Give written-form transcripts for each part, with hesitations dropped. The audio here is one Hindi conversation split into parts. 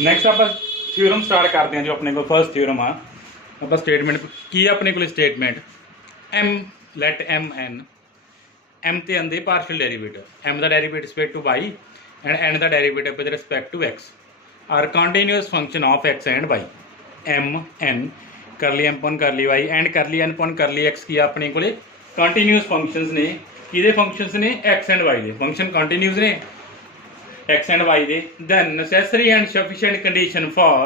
नैक्सट आप थ्योरम स्टार्ट करते हैं। जो अपने को फर्स्ट थ्योरम आ आप स्टेटमेंट की अपने को statement M let M M ते एन दे पार्शियल डेरीवेटिव एम का derivative respect to Y and N का derivative with respect to X are continuous function of X and Y. M N curly M upon curly Y and curly N upon curly X की अपने को कंटिन्यूअस फंक्शंस ने कि फंक्शंस ने एक्स एंड वाई के फंक्शन कंटिन्यूअस ने एक्स एंड वाई दे then necessary and sufficient condition for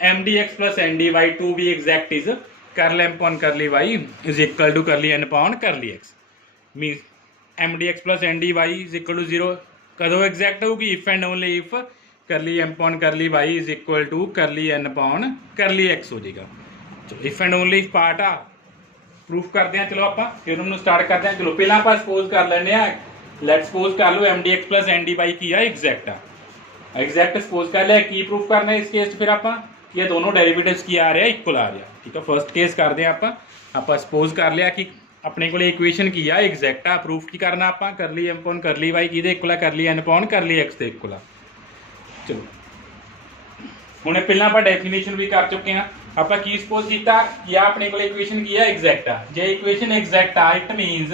m dx plus n dy to be exact is curly m upon curly y is equal to curly n upon curly x means m dx plus n dy is equal to 0 कदों एग्जैक्ट होगी if and only if curly m upon curly y is equal to curly n upon curly x हो जाएगा। चलो if and only if part आ प्रूफ करते हैं। चलो आप थ्योरम स्टार्ट करते हैं। चलो पहला आप सपोज कर लेने लेट सपोज कर लो M D x plus N D Y की है एग्जैक्ट है। एग्जैक्ट सपोज कर लिया की प्रूफ करना है इस केस फिर आप ये दोनों डेरिवेटिव्स की आ रहे हैं इक्वल आ रहा है। ठीक है फर्स्ट केस कर दें आप सपोज कर लिया कि अपने को इक्वेशन की है एग्जैक्ट आ प्रूफ की करना आप कर ली एम पॉन कर ली वाई की इक्वल कर ली एन पॉन कर ली एक्स के इक्वल। चलो हमने पहला आप डेफिनेशन भी कर चुके हैं। आप की सपोज किया कि अपने को इक्वेशन की है एग्जैक्ट आ जे इक्वेशन एग्जैक्ट आ it means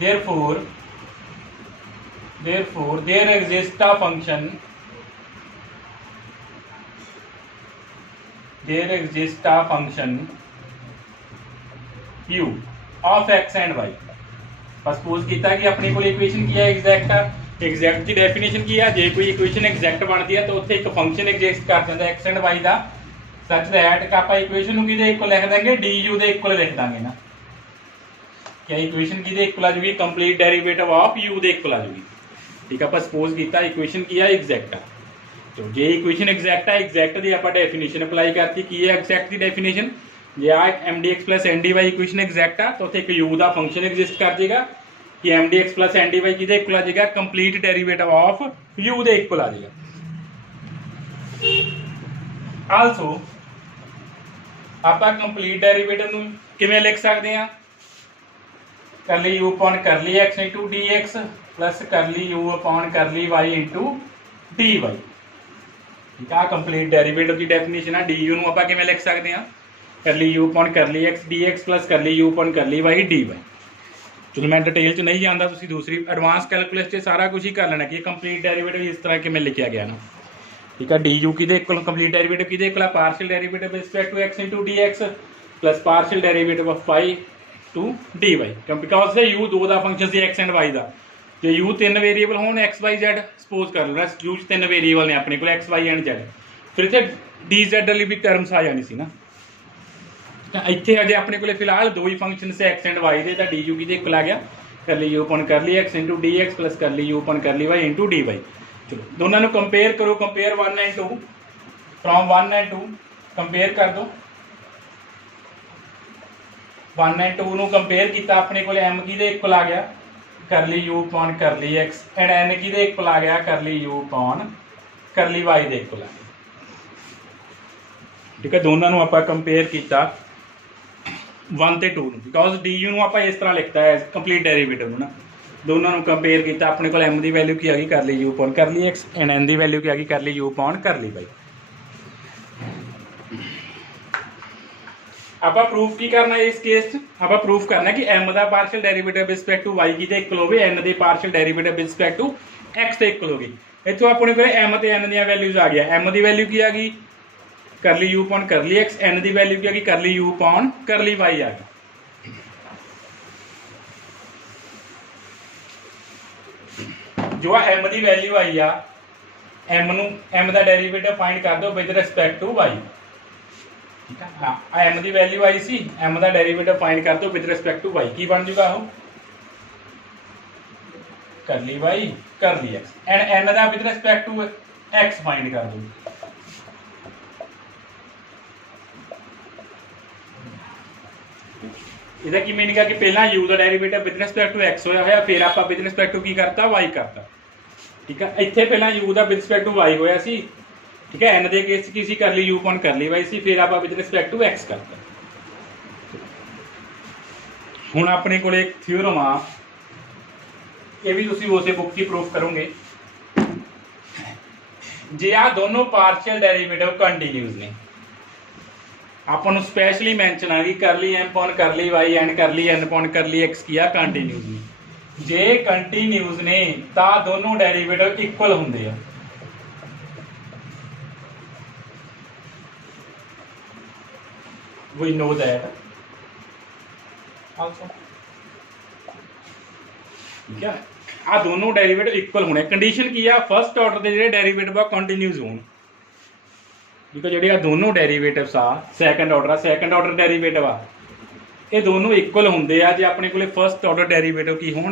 therefore there exists a function u of x and y। Suppose किया कि अपने को इक्वेशन की है एग्जैक्ट की डेफिनेशन की है जे कोई इक्वेशन एग्जैक्ट बनती है तो उत्थे एक फंक्शन एग्जिस्ट कर जाता है एक्स एंड वाई का सच दैट आप इक्वेशन की इक्वल लिख देंगे डी यू के इक्वल लिख देंगे ना क्या इक्वेशन की इक्वल आ जाएगी कंप्लीट डेरिवेटिव ऑफ यू के इक्वल आ जाएगी। ठीक है आप सपोज किया इक्वेशन की है एग्जैक्ट आ तो जे इक्वेशन एग्जैक्ट है एग्जैक्ट की आप डेफिनेशन अप्लाई करती की है एग्जैक्ट की डेफिनेशन जे आ M D x plus N D Y equation exact आ तो उत्थे एक यू का फंक्शन एग्जिस्ट कर जाएगा कि M D x plus N D Y कि इक्वल आ जाएगा कंप्लीट डेरिवेटिव ऑफ यू के इक्वल आ जाएगा। आल्सो आप कंप्लीट डेरिवेटिव किवें लिख सकते हैं करली you upon curly x into D x plus करली यू अपॉन करली वाई इंटू डी वाई। ठीक है कंप्लीट डेरिवेटिव की डेफिनेशन है डी यू आप किवें लिख सकते हैं करली you upon curly x D x plus करली यू अपॉन करली वाई डी वाई। चलो मैं डिटेल च नहीं जानता तुसीं दूसरी एडवांस कैलकुलस से सारा कुछ ही कर लेना कि कंप्लीट डेरिवेटिव इस तरह किवें लिखा गया ना। ठीक है डी यू की इक्वल कंप्लीट डेरिवेटिव की equal partial derivative with respect to X into D x plus partial derivative of Y to D Y because से यू दो का फंक्शन से एक्स एंड वाई का जो यू तीन वेरीएबल हो एक्स वाई जैड सपोज कर लो यू तीन वेरीएबल ने अपने को एक्स वाई एंड जैड फिर इतने डी जैड वाली भी टर्म्स आ जानी सी ना। इतने अजे अपने को फिलहाल दो ही फंक्शन से एक्स एंड वाई के डी यू की इक्वल आ गया कर ली यू अपॉन कर ली X into D x plus curly U upon कर ली वाई इंटू डी वाई। चलो दोनों को कंपेयर करो compare 1 and 2 from 1 and 2 compare कर दो 1 एंड 2 कंपेयर किया अपने को एम की इक्वल आ गया कर ली यू अपॉन कर ली एक्स एंड एन की इक्वल आ गया कर ली यू अपॉन कर ली वाई के इक्वल आ गया। ठीक है दोनों आप कंपेयर किया 1 ते 2 बिकॉज डी यू आप इस तरह लिखता है कंप्लीट डेरिवेटिव ना दोनों कंपेयर किया अपने को एम की वैल्यू की आ गई कर ली यू अपॉन कर ली एक्स एंड एन की वैल्यू की आ गई कर ली यू अपॉन कर ली वाई। आप प्रूफ की करना इस केस आप प्रूफ करना कि एम का partial derivative respect to Y की इक्वल हो एन के partial derivative respect to X के इक्वल होगी। इतों अपने को एम ते एन दी वैल्यूज आ गया एम की वैल्यू की आ गई कर ली यू अपॉन कर ली एक्स एन की वैल्यू की आ गई कर ली यू अपॉन कर ली वाई आ गई। जो एम की वैल्यू आई आ एम का डेरिवेटिव फाइंड कर दो विद रिस्पेक्ट टू वाई। ठीक है हाँ एम की वैल्यू आई सी एम का डेरिवेटिव फाइंड कर दो विद रिस्पेक्ट टू वाई की बन जूगा वो कर ली वाई कर ली एक्स एंड एन का with respect to X find कर दो। इसका की मीनिंग है कि पहला यू का derivative with respect to X होया है फिर आप विद रिस्पेक्ट टू की करता वाई करता। ठीक है इतने पहला यू का विद रिस्पेक्ट टू वाई होया सी। ठीक है एन के केस की कर ली यू अपॉन कर ली वाई सी फिर आप विद रिस्पेक्ट टू एक्स करता। हुण अपने को एक थ्योरम आ ये भी तुसीं उसे बुक की प्रूफ करोगे जे आ दोनों पार्शियल डेरिवेटिव कंटीन्यूज ने, ਆਪਾਂ ਨੂੰ स्पैशली मैंशन आ गई curly M upon curly Y and curly N upon curly X किया कंटीन्यूज ने। जे कंटीन्यूज ने तो दोनों डेरिवेटिव इक्वल होंगे आ। वी नो दैट आल्सो, ठीक है। आ दोनों डेरिवेटिव इक्वल होने, कंडीशन की है फर्स्ट ऑर्डर के जो डेरिवेटिव आ कंटीन्यूज होने, ठीक है। जो दोनों डेरिवेटिव्स आ सैकेंड ऑर्डर डेरिवेटिव आ, ये दोनों इक्वल होंगे आ जो अपने को फर्स्ट ऑर्डर डेरिवेटिव की हो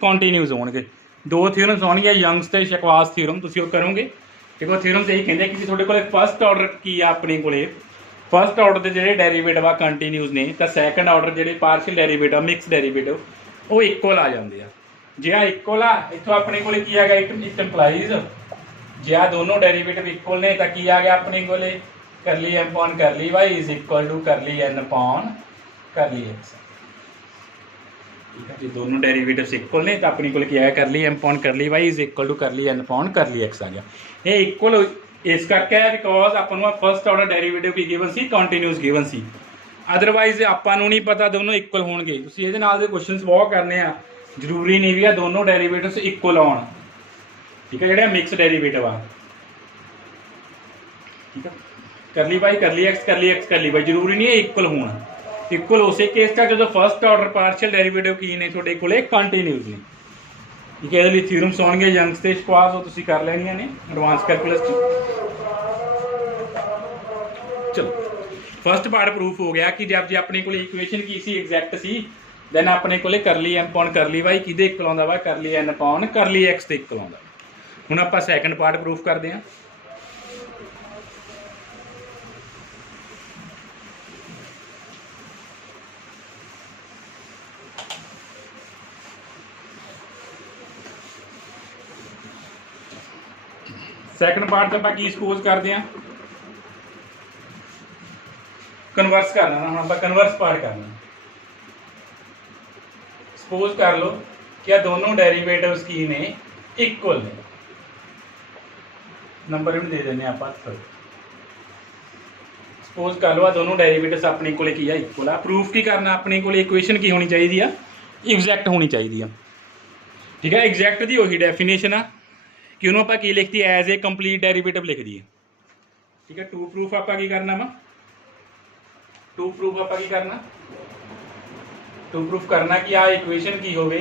कंटीन्यूज होणगे। दो थ्योरम्स आउणगियां, यंग्स ते शकवास थ्योरम, तुसीं वो करोगे, ठीक है। थ्योरम्स यही कहते कि तुहाडे कोले फर्स्ट ऑर्डर की आ, अपने को फर्स्ट ऑर्डर के जो डेरिवेटिव आ कंटीन्यूज ने, तो सैकेंड ऑर्डर जो पार्शियल डेरिवेटिव मिक्स डेरिवेटिव वो इक्वल आ जाते हैं। जे आ इक्वल आ, इतों अपने को की आ गया इट इंप्लाइज जे आ दोनों डेरिवेटिव इक्वल ने, तो की आ गया अपने को करली M upon curly Y is equal to curly N upon curly x, ठीक है। जो दोनों डेरिवेटिव्स इक्वल ने, तो अपने को क्या है curly M upon curly Y is equal to curly N upon curly X आ गया। ये इक्वल इस करके है बिकॉज अपन फर्स्ट ऑर्डर डेरिवेटिव की गिवन सी कंटीन्यूस गिवन सी, अदरवाइज अपन नहीं पता दोनों इक्वल होणगे। तुसीं इहदे नाल दे क्वेश्चनस बहुत करने आ, जरूरी नहीं भी आ दोनों डेरिवेटिव्स इक्वल आउण, ठीक है। जो मिक्स डेरिवेटिव आ, ठीक है, करली वाई करली एक्स करली वाई, जरूरी नहीं है इक्वल होना। इक्वल उस केस का जो फर्स्ट ऑर्डर पार्शियल डेरिवेटिव की ने थोड़े को कंटीन्यूज ने, ठीक है। ये थ्योरम्स आउणगे यंग्स ते शकवास, वो तुसीं कर लैणियां ने एडवांस कैलकुलस। चलो फर्स्ट पार्ट प्रूफ हो गया कि जब जो अपने को इक्वेशन की सी एग्जैक्ट सी, दैन अपने को करली M upon curly Y किहदे equal आउंदा वा, करली एन पॉन करली एक्स ते इक्वल आउंदा। हुण आपां सैकेंड पार्ट प्रूफ करते हैं। सैकेंड पार्ट आप की सपोज करते हैं, कन्वर्स करना ना। हम आप कन्वर्स पार्ट करना। सपोज कर लो कि दोनों डेरिवेटिव्स की ने इक्वल ने, नंबर भी दे देने आप। सपोज कर लो दोनों डेरिवेटिव्स अपने को इक्वल आ। प्रूफ की करना, अपने को इक्वेशन की होनी चाहिए, एग्जैक्ट होनी चाहिए, ठीक है। एग्जैक्ट की वही डेफिनेशन आ कि उन्होंने आप लिखती एज ए कंप्लीट डेरिवेटिव लिख दी है, ठीक है। टू प्रूफ आप करना वा, टू प्रूफ आप करना, टू प्रूफ करना कि आ इक्वेशन की होवे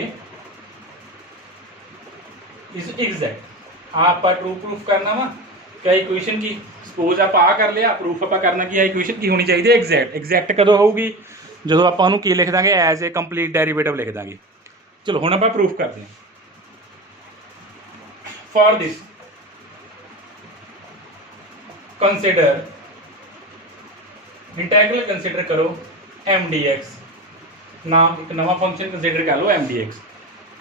इज एग्जैक्ट। आप टू प्रूफ करना वा क्या इक्वेशन की, सपोज आप कर लिया, प्रूफ आप करना कि इक्वेशन की होनी चाहिए एग्जैक्ट। एग्जैक्ट कदों होगी जो आप लिख देंगे एज ए कंप्लीट डेरिवेटिव लिख देंगे। चलो हुण आप प्रूफ करते हैं। For this, consider integral consider करो एम डी एक्स, नाम एक नवा फंक्शन कंसिडर कर लो M D X,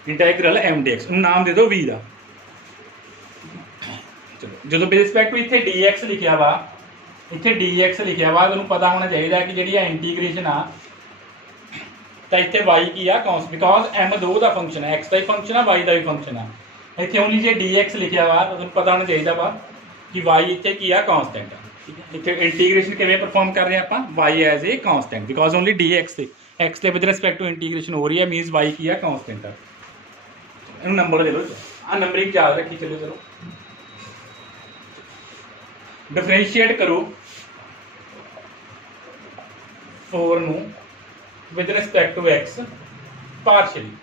integral M D X नाम दे दो वी का। चलो जो रिस्पैक्ट टू इतने डी एक्स लिखा वा, इतने डी एक्स लिखा वा, तुहानूं पता होना चाहिए कि जी इंटीग्रेशन आ, तो इतने वाई की आ कॉन्स, बिकॉज एम दो का फंक्शन है, एक्स का ही फंक्शन है, वाई का भी फंक्शन है। इतने ओनली जो डी एक्स लिखा वा तो तुहानूं पता होना चाहिए वा कि वाई इतने की आ कॉन्सटेंट है, ठीक है। इतने इंटीग्रेशन किवें परफॉर्म कर रहे हैं आप, Y as a constant, because only D X से विद रिस्पैक्ट टू इंटीग्रेशन हो रही है, मीनस वाई की आ कॉन्सटेंट है। इन्हूं नंबर ले लो, आ नंबरिंग याद रखी चलो। चलो डिफरेंशिएट करो 4 नूं with respect to X partially,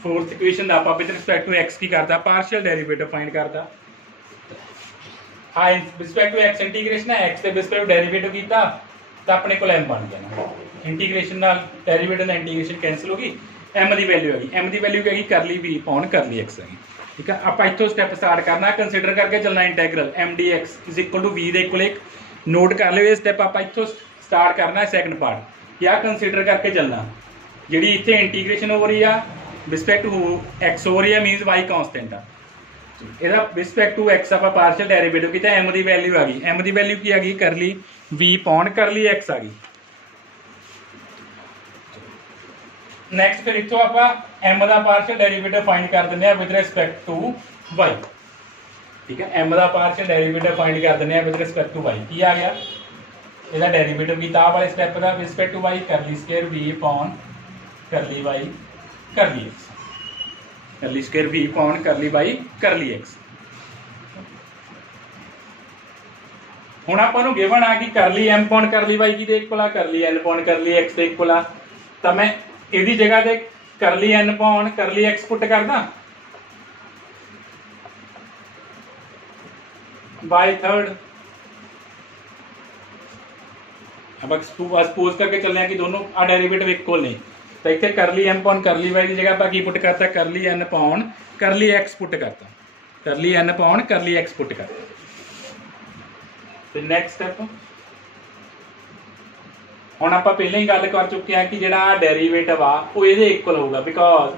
fourth equation का आप विद रिस्पैक्ट टू एक्स की करता पार्शियल डेरिवेटिव फाइंड करता। हाँ रिस्पैक्ट टू एक्स इंटीग्रेशन है, एक्स के रिस्पैक्ट डेरिवेटिव किया तो अपने को एम बन जाना। इंटीग्रेशन डेरिवेटिव इंटीग्रेशन कैंसिल होगी, एम की वैल्यू हैगी, एम की वैल्यू हैगी करली वी पॉन करली एक्स हैगी, ठीक है। आप इतों स्टैप स्टार्ट करना, कंसिडर करके चलना integral M D X is equal to V equal एक नोट कर लो। ये स्टैप आप इतों स्टार्ट करना है सैकेंड पार्ट, या कंसिडर करके चलना जी इतने इंटीग्रेशन हो रही है रिस्पैक्ट टू एक्स हो रही है, मीनस वाई कॉन्सटेंट आ। ਇਹਦਾ ਰਿਸਪੈਕਟ ਟੂ x ਆਪਾਂ ਪਾਰਸ਼ੀਅਲ ਡੈਰੀਵੇਟਿਵ ਕੀਤਾ, m ਦੀ ਵੈਲਿਊ ਆ ਗਈ, m ਦੀ ਵੈਲਿਊ ਕੀ ਆ ਗਈ ਕਰਲੀ v ਪੌਨ ਕਰਲੀ x ਆ ਗਈ। ਨੈਕਸਟ ਫਿਰ ਇੱਥੋਂ ਆਪਾਂ m ਦਾ ਪਾਰਸ਼ਲ ਡੈਰੀਵੇਟਿਵ ਫਾਈਂਡ ਕਰ ਦਿੰਦੇ ਆ ਵਿਦ ਰਿਸਪੈਕਟ ਟੂ y। ਠੀਕ ਹੈ, m ਦਾ ਪਾਰਸ਼ਲ ਡੈਰੀਵੇਟਿਵ ਫਾਈਂਡ ਕਰ ਦਿੰਦੇ ਆ ਵਿਦ ਰਿਸਪੈਕਟ ਟੂ y। ਕੀ ਆ ਗਿਆ ਇਹਦਾ ਡੈਰੀਵੇਟਿਵ ਕੀਤਾ ਆਹ ਵਾਲੇ ਸਟੈਪ ਦਾ with respect to y, curly square v upon curly y curly x, curly square v upon curly y curly x। ਹੁਣ ਆਪਾਂ ਨੂੰ ਗਿਵਨ ਆ ਕਿ curly m upon curly y ਕਿਹਦੇ ਇਕੁਅਲ ਆ, curly n upon curly x ਦੇ ਇਕੁਅਲ ਆ। ਤਾਂ ਮੈਂ ਇਹਦੀ ਜਗ੍ਹਾ ਤੇ ਕਰਲੀ n ਅਪੋਨ ਕਰਲੀ x ਪੁੱਟ ਕਰਦਾ, ਬਾਈ थर्ड। अब सपोज करके चल रहे हैं कि दोनों आ डेरिवेटिव इक्वल ने, तो इतने करली m अपॉन करली y की जगह आप की पुट करता करली n upon curly x put करता, करली n upon curly x put करता। तो नेक्स्ट स्टेप ਹੁਣ ਆਪਾਂ ਪਹਿਲਾਂ ਹੀ ਗੱਲ ਕਰ ਚੁੱਕੇ ਹਾਂ ਕਿ ਜਿਹੜਾ ਡੈਰੀਵੇਟਿਵ ਆ ਉਹ ਇਹਦੇ ਇਕੁਅਲ ਹੋਊਗਾ, because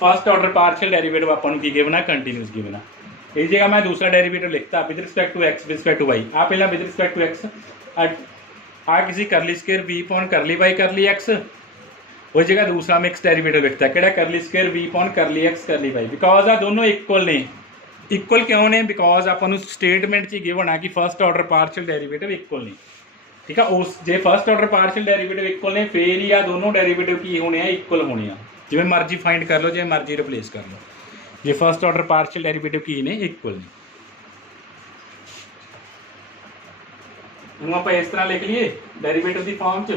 first order partial derivative ਆਪਾਂ ਨੂੰ ਕੀ ਗਿਵਨ ਆ, ਕੰਟੀਨਿਊਸ ਗਿਵਨ ਆ। ਇਸ ਜਗ੍ਹਾ ਮੈਂ ਦੂਸਰਾ ਡੈਰੀਵੇਟਿਵ ਲਿਖਤਾ with respect to x with respect to y। ਆ ਪਹਿਲਾਂ ਵਿਦ ਰਿਸਪੈਕਟ ਟੂ x आ किसी curly square v upon curly y करली x, उस जगह दूसरा में एक्स डेरिवेटिव लिखता है, curly square v upon curly x curly y, because आ दोनों इक्वल ने। इक्वल क्यों ने, बिकॉज अपन स्टेटमेंट च गिवन आ कि first order partial derivative equal ने। ठीक है, उस जे first order partial derivative equal ने फिर ही आ दोनों डेरिवेटिव की होने इक्वल होने आ, जिवें मर्जी फाइंड कर लो, जिवें मर्जी रिप्लेस कर लो, जे फर्स्ट ऑर्डर पार्शियल डेरिवेटिव की ने इक्वल ने। आप इस तरह लिख लीए डेरिवेटिव की फॉर्म च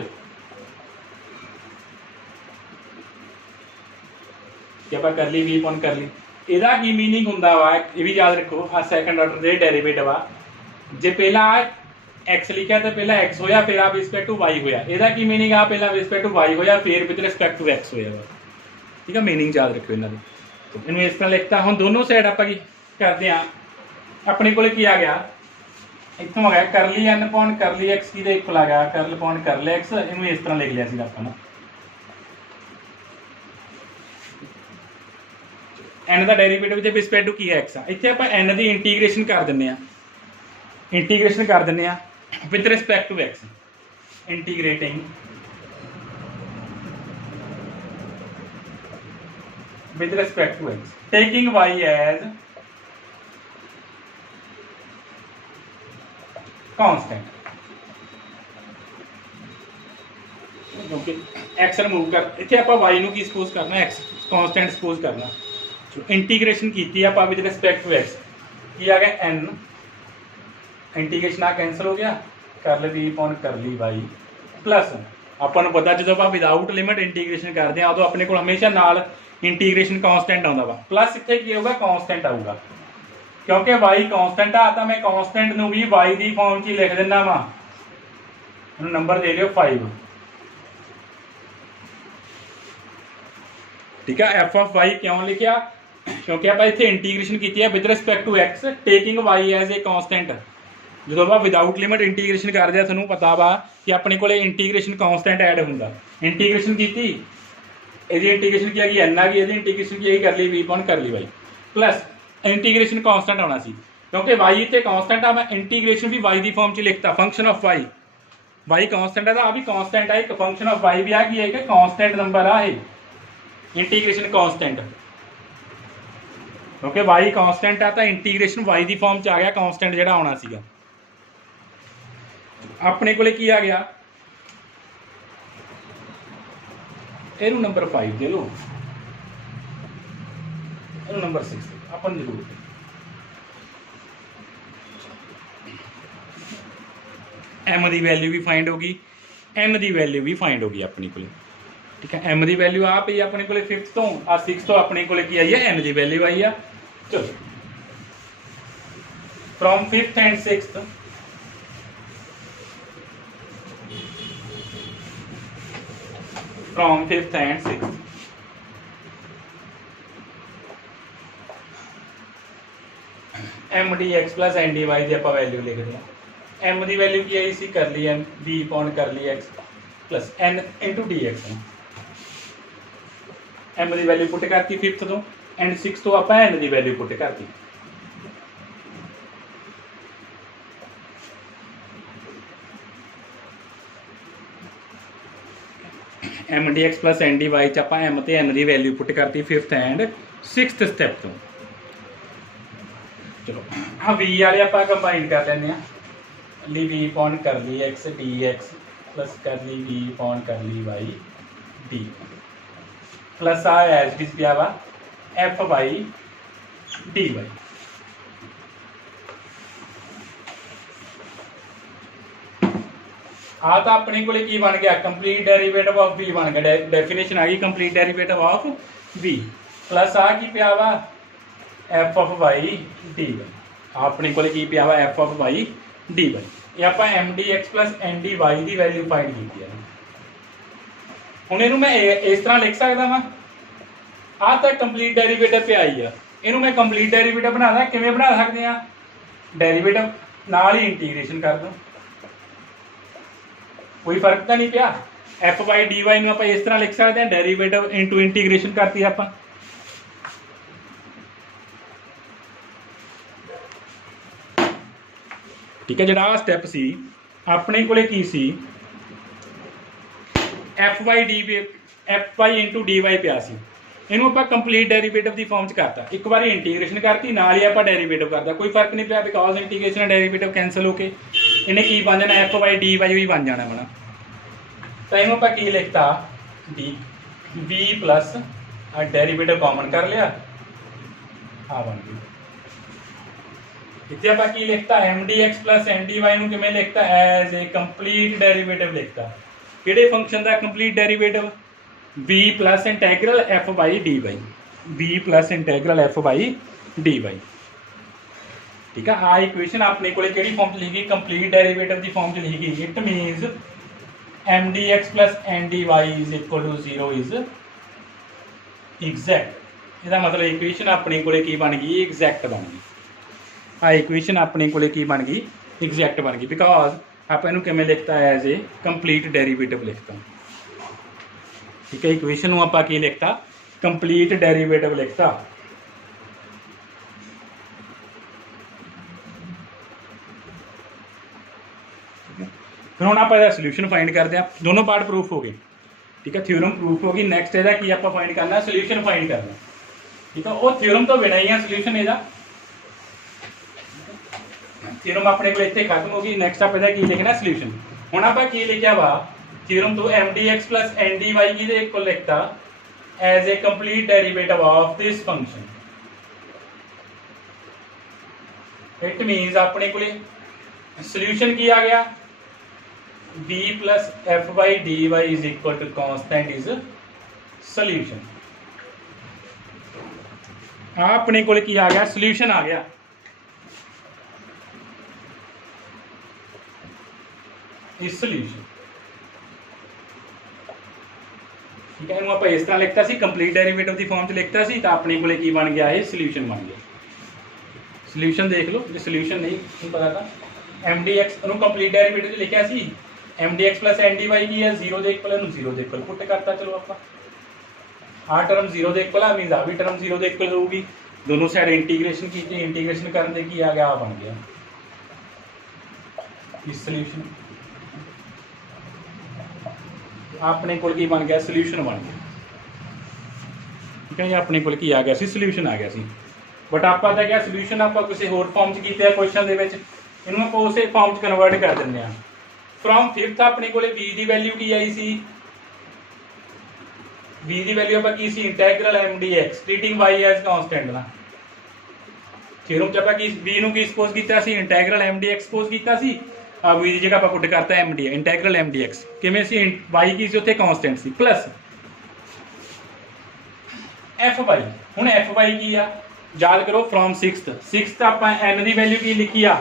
कि आप करली v अपॉन करली, ਇਹਦਾ ਕੀ मीनिंग ਹੁੰਦਾ ਵਾ ਇਹ ਵੀ याद रखो। आ सैकंड ऑर्डर ਦੇ डेरिवेटिव आ, जे पहला x लिखा तो पहला x होया फिर आप रिस्पेक्ट टू y होया, ਇਹਦਾ ਕੀ मीनिंग आ पहला रिस्पेक्ट टू y होया फिर विद रिस्पेक्ट टू x होया वा। ठीक है, मीनिंग याद रखो ਇਹਨਾਂ ਦੀ। तो ਇਹਨੂੰ ਇਸ ਤਰ੍ਹਾਂ ਲਿਖਤਾ। ਹੁਣ ਦੋਨੋਂ ਸਾਈਡ ਆਪਾਂ ਕੀ ਕਰਦੇ ਆ, ਆਪਣੇ ਕੋਲੇ ਕੀ ਆ ਗਿਆ इतों आ गया करली n अपॉन करली x की इक्वल आ गया करल अपॉन करल x। इन्होंने इस तरह लिख लिया सी अपन n का डेरिवेटिव जब रिस्पेक्ट टू की है x, इतने आप n की इंटीग्रेशन कर दें, इंटीग्रेशन कर दें with respect to x, integrating with respect to x, taking y as constant, क्योंकि एक्स रिमूव कर इतने आप वाई नू की सपोज करना, एक्स कांस्टेंट सपोज करना। इंटीग्रेशन की आप विद रिस्पेक्ट टू एक्स की आ गया एन, इंटीग्रेशन आ कैंसल हो गया, करल वी अपॉन करली वाई प्लस अपन पता जो आप विदाउट लिमिट इंटीग्रेशन करते हैं उदों अपने को हमेशा नाल इंटीग्रेशन कांस्टेंट आता वा, प्लस इतने की होगा कांस्टेंट आऊगा, क्योंकि y कांस्टेंट आ तो मैं कांस्टेंट नू भी y की फॉर्म च लिख देना वा। नंबर दे दियो 5। ठीक है, एफ ऑफ y क्यों लिखा, क्योंकि आप इतने इंटीग्रेशन की है with respect to x, taking y as a constant. जो आप विदाउट लिमिट इंटीग्रेशन करते हैं थोड़ा पता वा कि अपने को इंटीग्रेशन कांस्टेंट ऐड होंगे। इंटीग्रेशन की यदि इंटीग्रेशन की हैगी n आ गई, यदि इंटीग्रेशन की करली v upon curly y plus integration constant आना सी, क्योंकि y इतने कांस्टेंट आ, मैं इंटीग्रेशन भी y की फॉर्म च लिखता, function of y, y constant है तो आ भी कांस्टेंट है, एक फंक्शन ऑफ y भी आ की है कि कांस्टेंट नंबर आ इंटीग्रेशन कांस्टेंट, क्योंकि y कांस्टेंट आ तो इंटीग्रेशन y की फॉर्म च आ गया कांस्टेंट जिहड़ा आना सीगा। अपने कोले की आ गया, इहनूं नंबर 5 दे लो, इहनूं नंबर 6 अपन जरूर m की वैल्यू भी फाइंड होगी, n की वैल्यू भी फाइंड होगी अपने को। ठीक है, m की वैल्यू आ पई अपने को 5th तो आ 6th तो अपने को की आई है n की वैल्यू आई है। चलो from 5th and 6th from 5th and 6th M D x plus N D Y की आप वैल्यू लिखते हैं। एम की वैल्यू की आई सी curly M B upon curly X plus N into D X. M की वैल्यू पुट करती 5th तो एंड 6th तो आप एन की वैल्यू पुट करती। M D x plus N D Y च आप एम तो एन की वैल्यू पुट करती 5th एंड 6th स्टैप तो। चलो हाँ वी वाले आप कंबाइन कर लें ली वी पॉन कर ली एक्स डी एक्स प्लस कर ली वी पॉन कर ली वाई डी प्लस आ एज डिस पिया वा एफ वाई डी वाई। आ तो अपने को की बन गया कंप्लीट डेरिवेटिव ऑफ वी बन गया, डेफिनेशन आ गई complete derivative of V plus आ की पिया वा F of Y D Y. अपने को की पिया वा F of Y D Y. ये आप M D x plus N D Y की वैल्यू फाइंड की है। हुण इहनूं मैं इस तरह लिख सकदा वां आ तो कंप्लीट डेरिवेटिव पे आई है, इहनूं मैं कंप्लीट डेरिवेटिव बनाना किवें बना सकते हैं, डेरिवेटिव नाल ही इंटीग्रेशन कर दूँ, कोई फर्क तो नहीं पिया। एफ वाई डी वाई आप इस तरह लिख सकते हैं डेरिवेटिव इंटू इंटीग्रेशन करती आप। ठीक है, जो स्टैप सी अपने को की C F Y into D Y पिया सी, इनू आप कंप्लीट डेरिवेटिव की फॉर्म च करता, एक बार इंटीग्रेशन करती नाल ही आप डेरिवेटिव करता, कोई फर्क नहीं पिया बिकॉज इंटीग्रेशन डेरिवेटिव कैंसल होके इन्हें की बन जाना एफ वाई डी वाई भी बन जाना बना। तो इनू आप की लिखता D V plus derivative common कर लिया आ बन गई। इतने आप की लिखता M D x plus N D Y किमें लिखता एज ए कंप्लीट डेरिवेटिव लिखता, किहड़े फंक्शन का complete derivative B plus integral F Y D Y, B plus integral F Y D Y. ठीक है, आ इक्वेशन अपने को फॉर्म च लिखी कंप्लीट डेरिवेटिव की फॉर्म च लिखी, it means M D x plus N D Y is equal to 0 is exact. इसका मतलब इक्वेशन अपने को बन गई एग्जैक्ट बन गई। आ इक्वेशन अपने को बन गई एग्जैक्ट बन गई बिकॉज आप इनू किमें लिखता एज ए कंप्लीट डेरिवेटिव लिखता। ठीक है, इक्वेशन आप लिखता कंप्लीट डेरिवेटिव लिखता। फिर हम आप सोल्यूशन फाइंड करते हैं, दोनों पार्ट प्रूफ हो गए। ठीक है, थ्योरम प्रूफ होगी, नैक्सट है कि आप फाइंड करना सोल्यूशन फाइंड करना। ठीक है, वो थ्योरम तो बिना ही है सोल्यूशन ਇਹਦਾ। थ्योरम अपने को इतने खत्म होगी, नैक्सट आप की लिखना सोल्यूशन। हम आप लिखा वा थ्योरम तो M D x plus N D Y की इक्वल लिखता as a complete derivative of this function. It means अपने को सोल्यूशन की आ गया b plus F Y D Y is equal to constant is solution. अपने को की आ गया सोल्यूशन आ गया। इस सोल्यूशन ठीक है, आप इस तरह लिखता सी कंप्लीट डेरिवेटिव की फॉर्म च लिखता सी, तो अपने को की बन गया है सोल्यूशन बन गया। सोल्यूशन देख लो, जो सोल्यूशन नहीं पता था M D X complete derivative लिखा सी M D x plus N D Y की है 0 के इक्वल, 0 के इक्वल पुट करता। चलो आप आ टर्म 0 के इक्वल मीनस आ भी टर्म 0 के इक्वल होगी, दोनों साइड इंटीग्रेशन की, इंटीग्रेशन करने की आ गया, आ बन गया इस सोल्यूशन। अपने को बन गया सोल्यूशन बन गया। ठीक है, अपने को आ गया सी सोल्यूशन आ गया सी, बट आप क्या सोल्यूशन आप किसी होर फॉर्म च किया क्वेश्चन इन आप उस फॉर्म च कन्वर्ट कर दें। फ्रॉम 5th अपने को बी की वैल्यू की आई सी, बी की वैल्यू आप की सी integral M D X treating Y as constant ना। थ्योरम च आप बी नूं की सपोज किया integral M D X suppose किया बी की जगह आप पुट करता M D integral M D X किमें सी वाई की उत्थे constant C plus F Y. हुण एफ वाई की आ याद करो फ्रॉम 6th आप एन की वैल्यू की लिखी आ,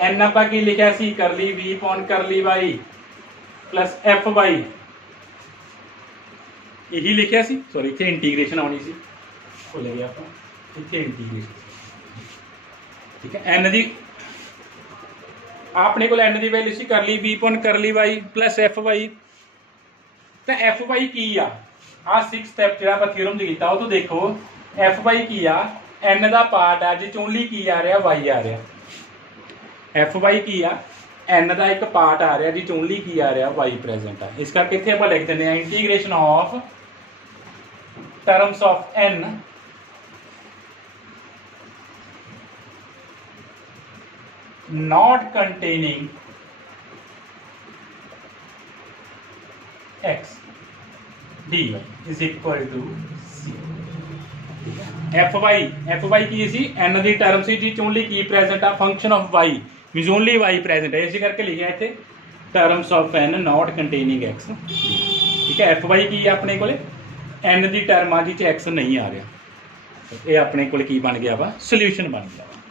एन आप की लिखा सी करली we pawn curly Y plus F Y यही लिखा सी, सॉरी इतने इंटीग्रेशन आनी सी भुल गया आप इतने इंटीग्रेशन। ठीक है, एन की अपने को एन की वैल्यू सी करली we pawn curly Y plus F Y. तो एफ वाई की आ 6th स्टैप जो आप थ्योरम च किया तो देखो एफ वाई की आ एन का पार्ट आ जिस ओनली की आ रहा वाई आ रहा। एफ वाई की आ n ਦਾ ਇੱਕ ਪਾਰਟ ਆ ਰਿਹਾ ਜਿਹ 'ਚ ਓਨਲੀ ਕੀ ਆ ਰਿਹਾ y ਪ੍ਰੈਜ਼ੈਂਟ ਆ। ਇਸ ਕਰਕੇ ਇੱਥੇ ਆਪਾਂ ਲਿਖ ਦਿੰਦੇ ਹਾਂ integration of terms of n not containing x dy is equal to c। fy Ki C n the term ਸੀ ਜਿਹ 'ਚ ਓਨਲੀ ਕੀ ਪ੍ਰੈਜ਼ੈਂਟ ਆ function of y means only y present ਹੈ, ਇਸੇ ਕਰਕੇ ਲਿਖਿਆ ਇੱਥੇ terms of n not containing x। ਠੀਕ ਹੈ, fy ਕੀ ਹੈ ਆਪਣੇ ਕੋਲੇ n ਦੀ ਟਰਮ ਆ ਜਿਹ 'ਚ x ਨਹੀਂ ਆ ਰਿਹਾ। ਇਹ ਆਪਣੇ ਕੋਲ ਕੀ ਬਣ ਗਿਆ ਵਾ, ਸੋਲਿਊਸ਼ਨ ਬਣ ਗਿਆ ਵਾ।